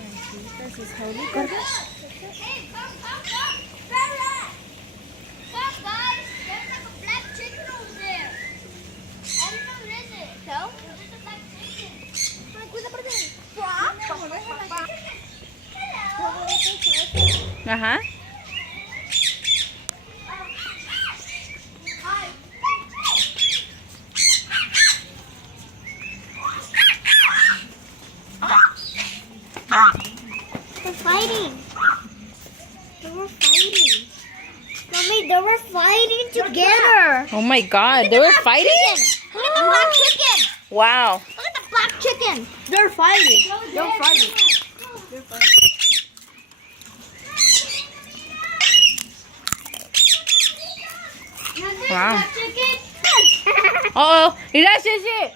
And Jesus is holy. Corre. Hey, come. Bella! Come, guys. There's like a black chicken over there. I don't know what is it. No? There's a black chicken. Ay, cuida por dentro. Hello. Ajá. Hi. They're fighting. They were fighting. Mommy, they were fighting together. Oh my God, they were fighting? Look at the black chicken. Wow. Look at the black chicken. They're fighting. They're fighting. They're fighting. Wow. Black chicken. Uh-oh, mira, Shishi.